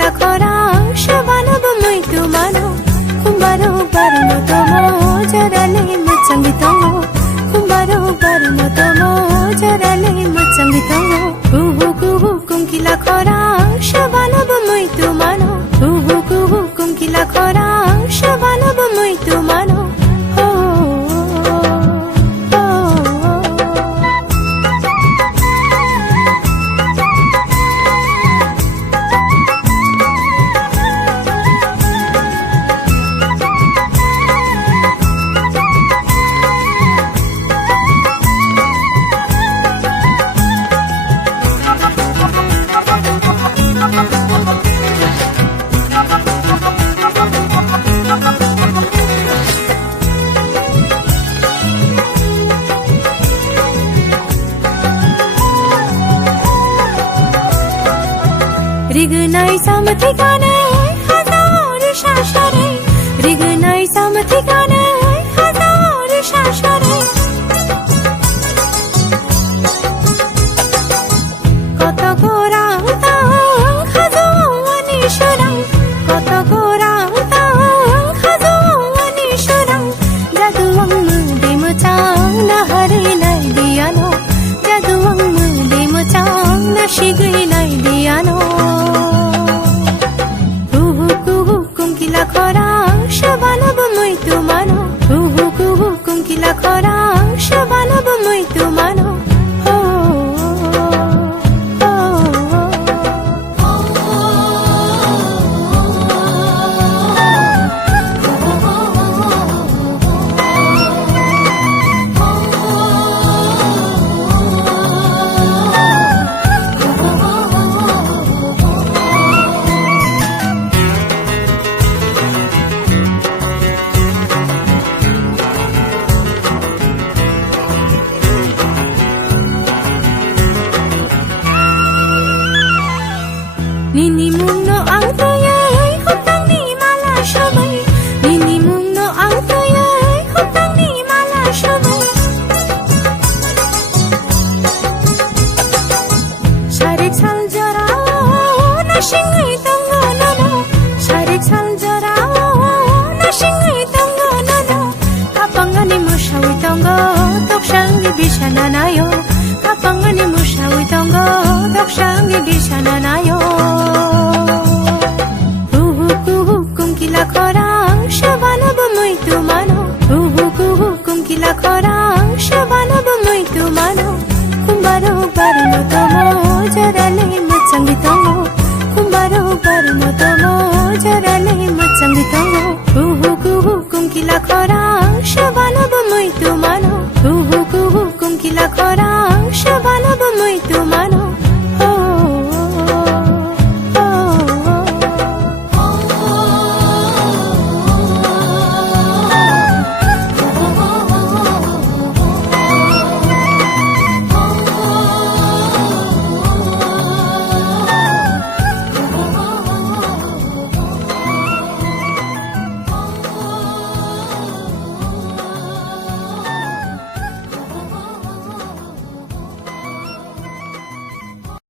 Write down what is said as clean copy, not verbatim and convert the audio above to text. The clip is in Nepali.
कुंकिला खरा शबानब मैतु मानो कुम्बारो बारनो तमो जराले मचंगी तमो कुम्बारो बारनो तमो जराले मचंगी तमो कुहु कुंकिला खरा शबानब मैतु मानो कुहु कुंकिला खरा शबानब मैतु मानो रिगनाई सामथिकाने हजार शाशरे रिगनाई सामथिकाने हजार शाशरे कत गोरा खाजो अनिशरा कत गोरा खाजो अनिशरा जादुवंग देमचांग नहरे लाई दियानो जादुवंग देमचांग नशिगई लाई दियानो कुंकिला खरा शबानब मैतु मानो कुहु कुंकिला खरा शबानब मैतु मानो Nini mungno ang tuyay hutang ni mala shabay Nini mungno ang tuyay hutang ni mala shabay Sharik sal jara na shingai tongo nono Sharik sal jara na shingai tongo nono Kapangani mushawi tongo tokshangi bishana nayo Kapangani mushawi tongo tokshangi bishana nayo कुंकिला खरा शबानब मैतु मानो कुहु कुंकिला खरा शबानब मैतु मानो कुम्बारो बारनो तमो जराले मचंगी तमो कुम्बारो बारनो तमो जराले मचंगी तमो कुहु कुंकिला खरा